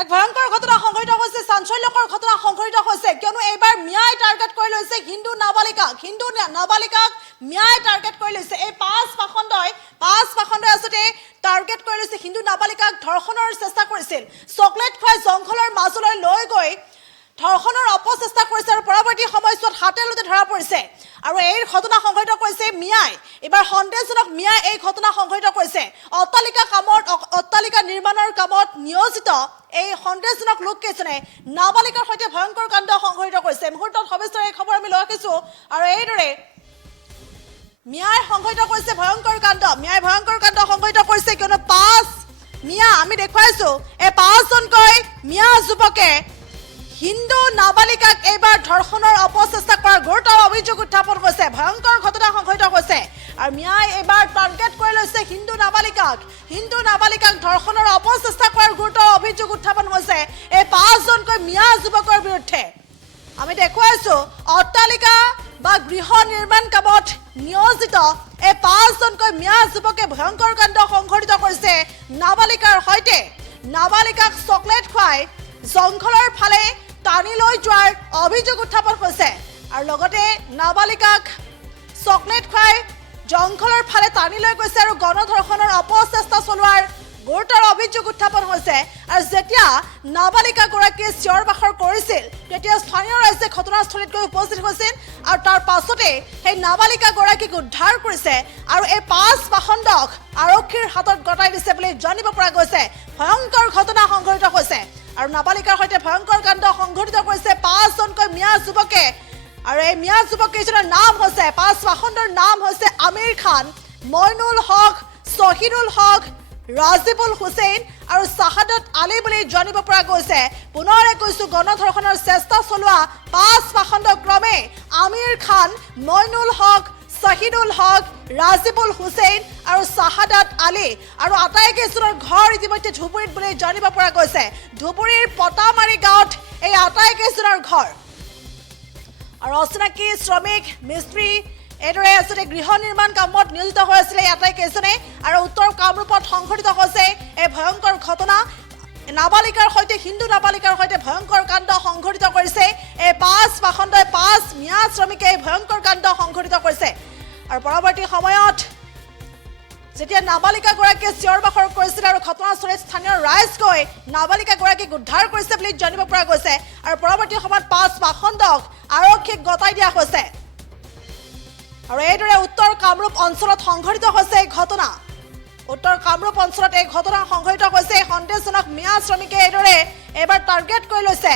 এক ভয়ঙ্কৰ ঘটনা সংঘটিত হৈছে, চাঞ্চল্যকৰ ঘটনা সংঘটিত হৈছে, কিয়নো এইবাৰ মিয়াই টাৰ্গেট কৰি লৈছে হিন্দু নাবালিকাক মিয়াই টাৰ্গেট কৰি লৈছে। এই পাঁচ পাখণ্ডই আচলতে টাৰ্গেট কৰি লৈছে হিন্দু নাবালিকাক ধৰ্ষণৰ চেষ্টা কৰিছিল। চকলেট খুৱাই জংঘলৰ মাজলৈ লৈ গৈ ধৰ্ষণৰ অপচেষ্টা কৰিছে আৰু পৰৱৰ্তী সময়ছোৱাত হাতে লোতে ধৰা পৰিছে। আৰু এই ঘটনা সংঘটিত কৰিছে মিয়াই। এইবাৰ সন্দেহজনক মিয়াই এই ঘটনা সংঘটিত কৰিছে। অট্টালিকা নিৰ্মাণৰ কামত নিয়োজিত এই সন্দেহজনক লোককেইজনে নাবালিকাৰ সৈতে ভয়ংকৰ কাণ্ড সংঘটিত কৰিছে। মুহূৰ্তত সবিস্তাৰ এই খবৰ আমি লৈ আহিছোঁ। আৰু এইদৰে মিয়াই সংঘটিত কৰিছে ভয়ংকৰ কাণ্ড। মিয়াই ভয়ংকৰ কাণ্ড সংঘটিত কৰিছে, কিয়নো মিয়া আমি দেখুৱাইছোঁ এই পাঁচজনকৈ মিয়া যুৱকে হিন্দু নাবালিকাক এইবাৰ ধৰ্ষণৰ অপচেষ্টা কৰাৰ গুৰুতৰ অভিযোগ উত্থাপন হৈছে। ভয়ংকৰ ঘটনা সংঘটিত হৈছে আৰু মিয়াই এইবাৰ টাৰ্গেট কৰি লৈছে হিন্দু নাবালিকাক ধৰ্ষণৰ অপচেষ্টা কৰাৰ গুৰুতৰ অভিযোগ উত্থাপন হৈছে এই পাঁচজনকৈ মিয়া যুৱকৰ বিৰুদ্ধে। আমি দেখুৱাইছোঁ অট্টালিকা বা গৃহ নিৰ্মাণ কামত নিয়োজিত এই পাঁচজনকৈ মিয়া যুৱকে ভয়ংকৰ কাণ্ড সংঘটিত কৰিছে নাবালিকাৰ সৈতে। নাবালিকাক চকলেট খুৱাই জংঘলৰ ফালে টানি লৈ যোৱাৰ অভিযোগ উত্থাপন হৈছে আৰু লগতে নাবালিকাক চকলেট খুৱাই জংঘলৰ ফালে টানি লৈ গৈছে আৰু গণধৰ্ষণৰ অপচেষ্টা চলোৱাৰ গুৰুতৰ অভিযোগ উত্থাপন হৈছে। আৰু যেতিয়া নাবালিকাগৰাকীয়ে চিঞৰ বাখৰ কৰিছিল তেতিয়া স্থানীয় ৰাইজে ঘটনাস্থলীত গৈ উপস্থিত হৈছিল আৰু তাৰ পাছতে সেই নাবালিকাগৰাকীক উদ্ধাৰ কৰিছে আৰু এই পাঁচ পাখণ্ডক আৰক্ষীৰ হাতত গতাই দিছে বুলি জানিব পৰা গৈছে। ভয়ংকৰ ঘটনা সংঘটিত হৈছে আৰু নাবালিকাৰ সৈতে ভয়ংকৰ কাণ্ড সংঘটিত কৰিছে পাঁচজনকৈ মিয়া যুৱকে। আৰু এই মিয়া যুৱককেইজনৰ নাম হৈছে, পাঁচ পাখণ্ডৰ নাম হৈছে আমিৰ খান, মইনুল হক, শহীদুল হক, ৰাজিবুল হুছেইন আৰু চাহাদত আলী বুলি জানিব পৰা গৈছে। পুনৰে কৈছোঁ, গণধৰ্ষণৰ চেষ্টা চলোৱা পাঁচ পাখণ্ড ক্ৰমে আমিৰ খান, মইনুল হক, শহীদুল হক, ৰাজিবুল হুছেইন আৰু চাহাদত আলী আৰু আটাইকেইজনৰ ঘৰ ইতিমধ্যে ধুবুৰীত বুলি জানিব পৰা গৈছে। ধুবুৰীৰ পটামাৰী গাঁৱত এই আটাইকেইজনৰ ঘৰ আৰু অচিনাকি শ্ৰমিক মিস্ত্ৰী এইদৰে আচলতে গৃহ নিৰ্মাণ কামত নিয়োজিত হৈ আছিলে এই আটাইকেইজনে। আৰু উত্তৰ কামৰূপত সংঘটিত হৈছে এই ভয়ংকৰ ঘটনা। নাবালিকাৰ সৈতে হিন্দু নাবালিকাৰ সৈতে ভয়ংকৰ কাণ্ড সংঘটিত কৰিছে এই পাঁচ পাখণ্ডই। পাঁচ মিয়া শ্ৰমিকে এই ভয়ংকৰ কাণ্ড সংঘটিত কৰিছে আৰু পৰৱৰ্তী সময়ত যেতিয়া নাবালিকাগৰাকীয়ে চিঞৰ বাখৰ কৰিছিল আৰু ঘটনাস্থলীত স্থানীয় ৰাইজ গৈ নাবালিকাগৰাকীক উদ্ধাৰ কৰিছে বুলি জানিব পৰা গৈছে। আৰু পৰৱৰ্তী সময়ত পাঁচ পাখণ্ডক আৰক্ষীক গতাই দিয়া হৈছে আৰু এইদৰে উত্তৰ কামৰূপ অঞ্চলত সংঘটিত হৈছে এই ঘটনা। উত্তৰ কামৰূপ অঞ্চলত এই ঘটনা সংঘটিত হৈছে। সন্দেহজনক মিয়া শ্ৰমিকে এইদৰে এইবাৰ টাৰ্গেট কৰি লৈছে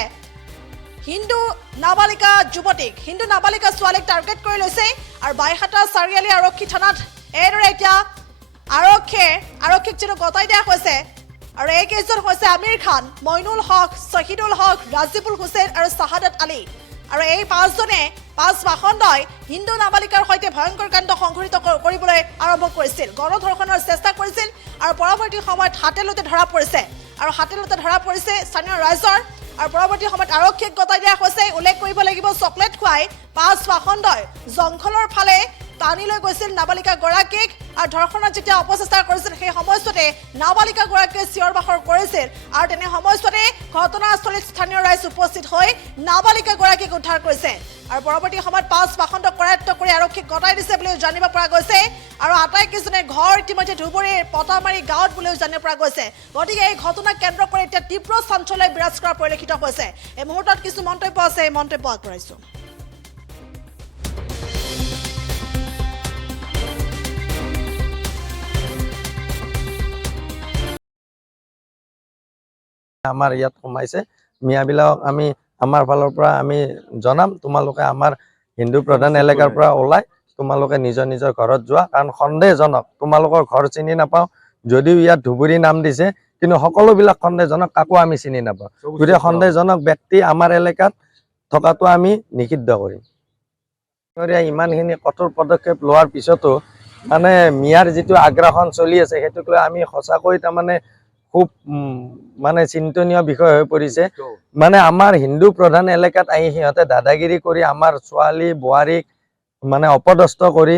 হিন্দু নাবালিকা যুৱতীক, হিন্দু নাবালিকা ছোৱালীক টাৰ্গেট কৰি লৈছে। আৰু বাইহাটা চাৰিআলি আৰক্ষী থানাত এইদৰে এতিয়া আৰক্ষীক যিটো গতাই দিয়া হৈছে। আৰু এইকেইজন হৈছে আমিৰ খান, মইনুল হক, শহীদুল হক, ৰাজিবুল হুছেইন আৰু চাহাদত আলী। আৰু এই পাঁচজনে পাঁচ পাখণ্ডই হিন্দু নাবালিকাৰ সৈতে ভয়ংকৰ কাণ্ড সংঘটিত কৰিবলৈ আৰম্ভ কৰিছিল, গণধৰ্ষণৰ চেষ্টা কৰিছিল আৰু পৰৱৰ্তী সময়ত হাতে লোতে ধৰা পৰিছে স্থানীয় ৰাইজৰ। আৰু পৰৱৰ্তী সময়ত আৰক্ষীক গতাই দিয়া হৈছে। উল্লেখ কৰিব লাগিব, চকলেট খুৱাই পাঁচ পাখণ্ডই জংঘলৰ ফালে টানি লৈ গৈছিল নাবালিকাগৰাকীক আৰু ধৰ্ষণৰ যেতিয়া অপচেষ্টা কৰিছিল সেই সময়ছোৱাতে নাবালিকাগৰাকীয়ে চিঞৰ বাখৰ কৰিছিল আৰু তেনে সময়ছোৱাতে ঘটনাস্থলীত স্থানীয় ৰাইজ উপস্থিত হৈ নাবালিকাগৰাকীক উদ্ধাৰ কৰিছে। আৰু পৰৱৰ্তী সময়ত পাঁচ পাখণ্ডক কৰায়ত্ব কৰি আৰক্ষীক গতাই দিছে বুলিও জানিব পৰা গৈছে। আৰু আটাইকেইজনে ঘৰ ইতিমধ্যে ধুবুৰীৰ পটামাৰী গাঁৱত বুলিও জানিব পৰা গৈছে। গতিকে এই ঘটনাক কেন্দ্ৰ কৰি এতিয়া তীব্ৰ চাঞ্চল্য বিৰাজ কৰা পৰিলক্ষিত হৈছে। এই মুহূৰ্তত কিছু মন্তব্য আছে, এই মন্তব্য আগবঢ়াইছোঁ। আমাৰ ইয়াত সোমাইছে মিয়াবিলাকক আমি আমাৰ ফালৰ পৰা আমি জনাম, তোমালোকে আমাৰ হিন্দু প্ৰধান এলেকাৰ পৰা ওলাই তোমালোকে নিজৰ নিজৰ ঘৰত যোৱা, কাৰণ সন্দেহজনক। তোমালোকৰ ঘৰ চিনি নাপাওঁ, যদিও ইয়াত ধুবুৰী নাম দিছে কিন্তু সকলোবিলাক সন্দেহজনক, কাকো আমি চিনি নাপাওঁ। গতিকে সন্দেহজনক ব্যক্তি আমাৰ এলেকাত থকাটো আমি নিষিদ্ধ কৰিম। ইমানখিনি কঠোৰ পদক্ষেপ লোৱাৰ পিছতো মানে মিয়াৰ যিটো আগ্ৰাসন চলি আছে সেইটোক লৈ আমি সঁচাকৈ তাৰমানে খুব মানে চিন্তনীয় বিষয় হৈ পৰিছে। মানে আমাৰ হিন্দু প্ৰধান এলেকাত আহি সিহঁতে দাদাগিৰি কৰি আমাৰ ছোৱালী বোৱাৰীক মানে অপদস্থ কৰি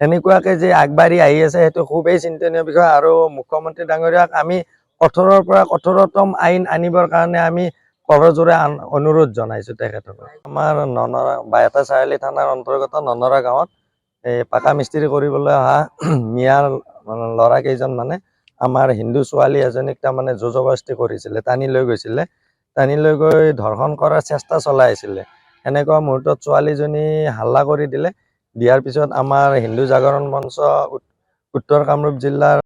এনেকুৱাকে যে আগবাঢ়ি আহি আছে সেইটো খুবেই চিন্তনীয় বিষয়। আৰু মুখ্যমন্ত্ৰী ডাঙৰীয়াক আমি কঠোৰৰ পৰা কঠোৰতম আইন আনিবৰ কাৰণে আমি কৰজোৰে অনুৰোধ জনাইছো তেখেতক। আমাৰ ননৰা বাইহাটা চাৰিআলি থানাৰ অন্তৰ্গত ননৰা গাঁৱত এই পাকা মিস্ত্ৰী কৰিবলৈ অহা মিয়াৰ ল'ৰা কেইজন মানে আমাৰ হিন্দু ছোৱালী এজনীক তাৰমানে জবৰদস্তি কৰিছিলে, টানি লৈ গৈছিলে। টানি লৈ গৈ ধৰ্ষণ কৰাৰ চেষ্টা চলাই আছিলে। এনেকুৱা মুহূৰ্তত ছোৱালীজনী হাল্লা কৰি দিলে। দিয়াৰ পিছত আমাৰ হিন্দু জাগৰণ মঞ্চ উত্তৰ কামৰূপ জিলাৰ